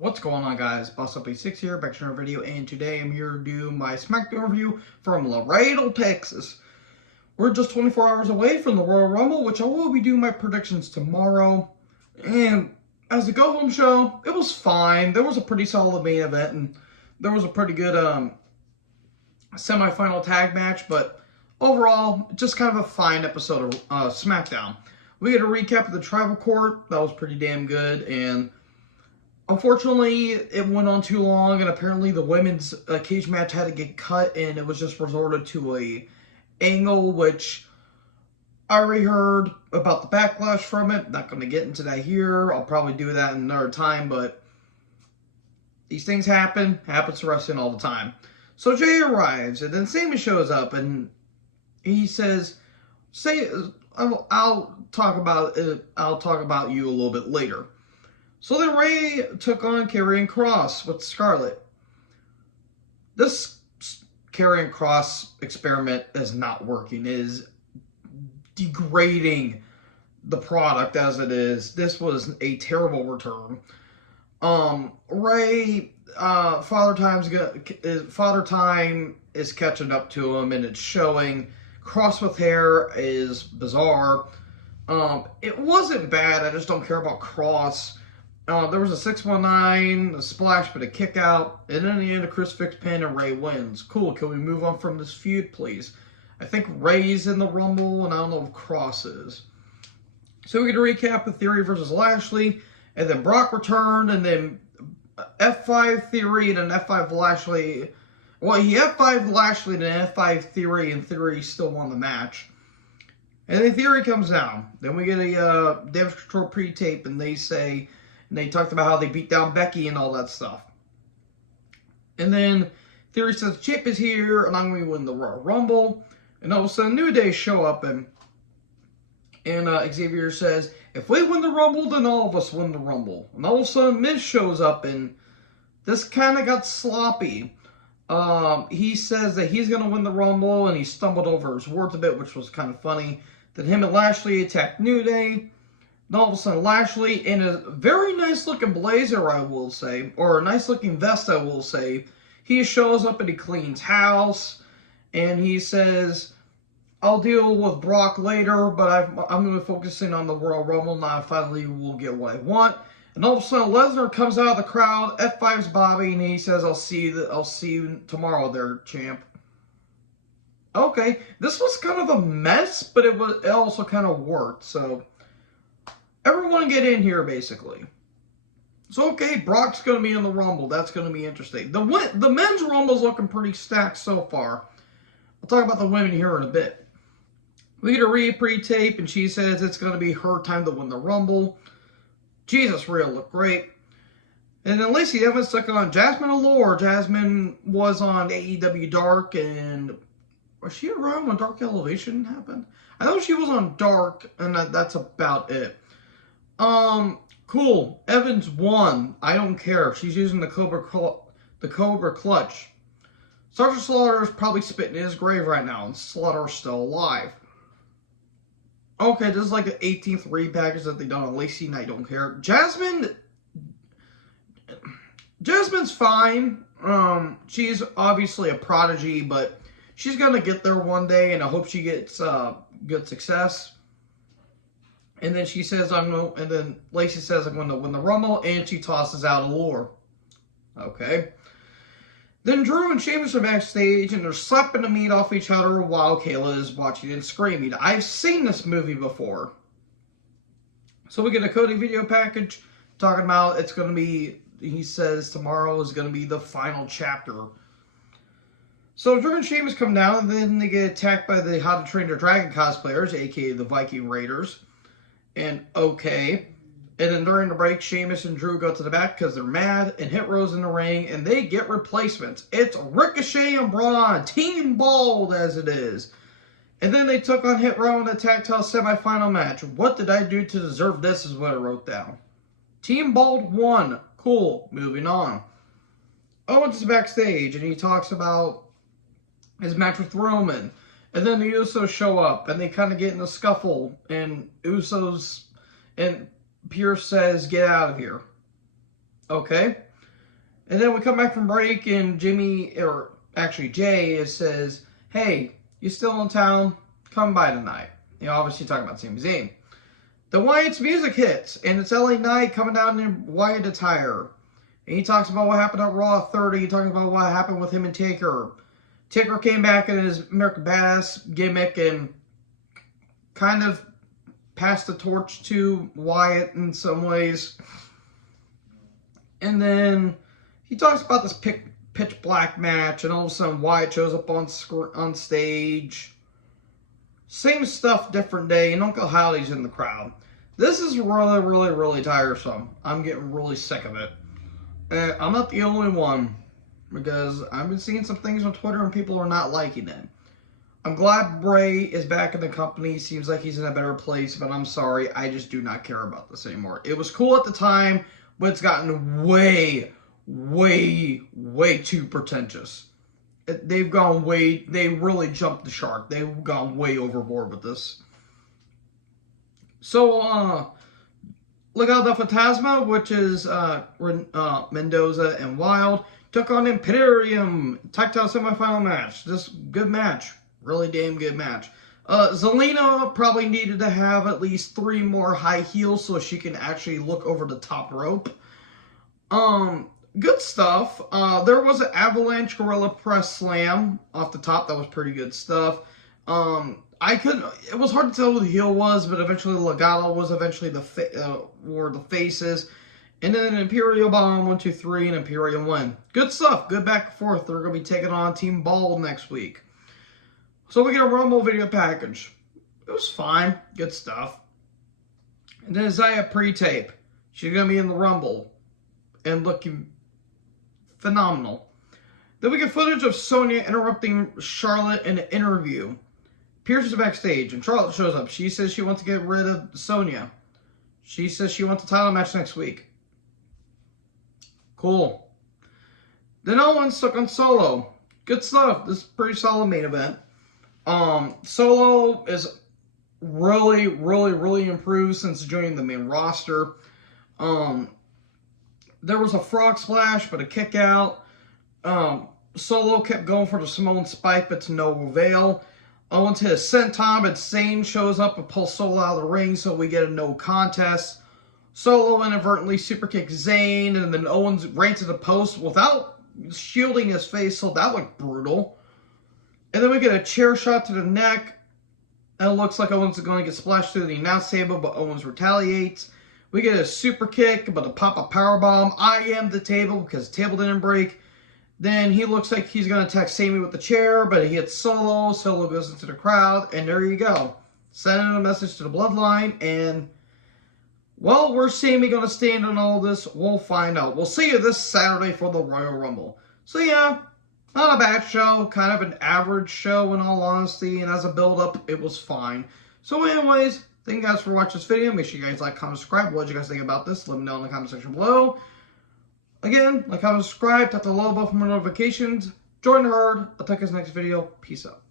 What's going on, guys? BossUp86 here, back to another video, and today I'm here to do my Smackdown review from Laredo, Texas. We're just 24 hours away from the Royal Rumble, which I will be doing my predictions tomorrow. And as a go-home show, it was fine. There was a pretty solid main event, and there was a pretty good semi-final tag match, but overall, just kind of a fine episode of Smackdown. We get a recap of the Tribal Court. That was pretty damn good, and unfortunately, it went on too long, and apparently the women's cage match had to get cut, and it was just resorted to a angle, which I already heard about the backlash from it. Not going to get into that here. I'll probably do that another time, but these things happen. Happens to wrestling all the time. So Jay arrives, and then Sammy shows up, and he says, I'll talk about it. I'll talk about you a little bit later. So then Ray took on Karrion Kross with Scarlett. This Karrion Kross experiment is not working. It is degrading the product as it is. This was a terrible return. Ray, Father Time is catching up to him, and it's showing. Kross with hair is bizarre. It wasn't bad. I just don't care about Kross. There was a 619, a splash, but a kick out, and then in the end, a crucifix pin, and Ray wins. Cool. Can we move on from this feud, please? I think Ray's in the Rumble, and I don't know if Kross is. So we get a recap of Theory versus Lashley, and then Brock returned, and then F5 Theory, and then F5 Lashley. Well, he F5 Lashley, and then F5 Theory, and Theory still won the match. And then Theory comes down. Then we get a Damage Control pre-tape, and they say... And they talked about how they beat down Becky and all that stuff. And then Theory says, Chip is here, and I'm going to win the Royal Rumble. And all of a sudden, New Day show up, and Xavier says, if we win the Rumble, then all of us win the Rumble. And all of a sudden, Miz shows up, and this kind of got sloppy. He says that he's going to win the Rumble, and he stumbled over his words a bit, which was kind of funny. Then him and Lashley attacked New Day. And all of a sudden, Lashley, in a very nice-looking blazer, I will say, or a nice-looking vest, I will say, he shows up and he cleans house, and he says, I'll deal with Brock later, but I'm going to be focusing on the Royal Rumble now. I finally will get what I want. And all of a sudden, Lesnar comes out of the crowd, F5's Bobby, and he says, I'll see you tomorrow there, champ. Okay, this was kind of a mess, but it also kind of worked, so... Everyone get in here, basically. So, okay, Brock's going to be in the Rumble. That's going to be interesting. The men's Rumble's looking pretty stacked so far. I'll talk about the women here in a bit. We get a Rhea pre-tape, and she says it's going to be her time to win the Rumble. Jesus, Rhea looked great. And then Lacey Evans took on Jasmine Allure. Jasmine was on AEW Dark, and was she around when Dark Elevation happened? I know she was on Dark, and that's about it. Cool. Evans won. I don't care. She's using the Cobra Clutch. Sergeant Slaughter is probably spitting in his grave right now, and Slaughter's still alive. Okay, this is like the 18th repackage that they done on Lacey, and I don't care. Jasmine's fine. She's obviously a prodigy, but she's gonna get there one day, and I hope she gets, good success. And then she says, and then Lacey says, I'm going to win the Rumble, and she tosses out Allure. Okay. Then Drew and Sheamus are backstage, and they're slapping the meat off each other while Kayla is watching and screaming. I've seen this movie before. So we get a Cody video package talking about it's going to be, he says tomorrow is going to be the final chapter. So Drew and Sheamus come down, and then they get attacked by the How to Train Your Dragon cosplayers, aka the Viking Raiders. And okay. And then during the break, Sheamus and Drew go to the back because they're mad and hit Rose in the ring, and they get replacements. It's Ricochet and Braun, Team Bald as it is. And then they took on Hit Row in the Tag Team semifinal match. What did I do to deserve this is what I wrote down. Team Bald won. Cool. Moving on. Owens is backstage, and he talks about his match with Roman. And then the Usos show up, and they kind of get in a scuffle, and Usos, and Pierce says, get out of here. Okay. And then we come back from break, and Jay says, "Hey, you still in town? Come by tonight." Obviously talking about Sami Zayn. The Wyatt's music hits, and it's LA Knight coming down in Wyatt attire. And he talks about what happened at Raw 30. He talks about what happened with him and Taker. Taker came back in his American Badass gimmick and kind of passed the torch to Wyatt in some ways. And then he talks about this pitch black match, and all of a sudden Wyatt shows up on stage. Same stuff, different day, and Uncle Howdy's in the crowd. This is really, really, really tiresome. I'm getting really sick of it. And I'm not the only one, because I've been seeing some things on Twitter and people are not liking it. I'm glad Bray is back in the company. Seems like he's in a better place, but I'm sorry. I just do not care about this anymore. It was cool at the time, but it's gotten way, way, way too pretentious. They really jumped the shark. They've gone way overboard with this. So, Legado del Fantasma, which is Mendoza and Wild, took on Imperium. Tag Team semifinal match. Just good match. Really damn good match. Zelina probably needed to have at least 3 more high heels so she can actually look over the top rope. Good stuff. There was an Avalanche Gorilla Press Slam off the top. That was pretty good stuff. It was hard to tell who the heel was, but eventually Legado was eventually were the faces. And then Imperial Bomb 1, 2, 3, and Imperium win. Good stuff. Good back and forth. They're going to be taking on Team Bald next week. So we get a Rumble video package. It was fine. Good stuff. And then Isaiah pre-tape. She's going to be in the Rumble and looking phenomenal. Then we get footage of Sonya interrupting Charlotte in an interview. Pierce is backstage, and Charlotte shows up. She says she wants to get rid of Sonya. She says she wants a title match next week. Cool. Then Owens took on Solo. Good stuff. This is a pretty solid main event. Solo is really, really, really improved since joining the main roster. There was a frog splash, but a kick out. Solo kept going for the Samoan spike, but to no avail. Owens hit a senton, but Zayn shows up and pulls Solo out of the ring, so we get a no contest. Solo inadvertently superkicks Zayn, and then Owens ran to the post without shielding his face, so that looked brutal. And then we get a chair shot to the neck, and it looks like Owens is going to get splashed through the announce table, but Owens retaliates. We get a super kick, but a pop-up powerbomb. I am the table because the table didn't break. Then he looks like he's going to attack Sami with the chair, but he hits Solo. Solo goes into the crowd, and there you go. Sending a message to the Bloodline, and, well, where's Sami going to stand on all this? We'll find out. We'll see you this Saturday for the Royal Rumble. So, yeah, not a bad show. Kind of an average show, in all honesty, and as a build-up, it was fine. So, anyways, thank you guys for watching this video. Make sure you guys like, comment, subscribe. What did you guys think about this? Let me know in the comment section below. Again, like, comment, subscribe, tap the little bell for more notifications. Join the herd. I'll take you guys next video. Peace out.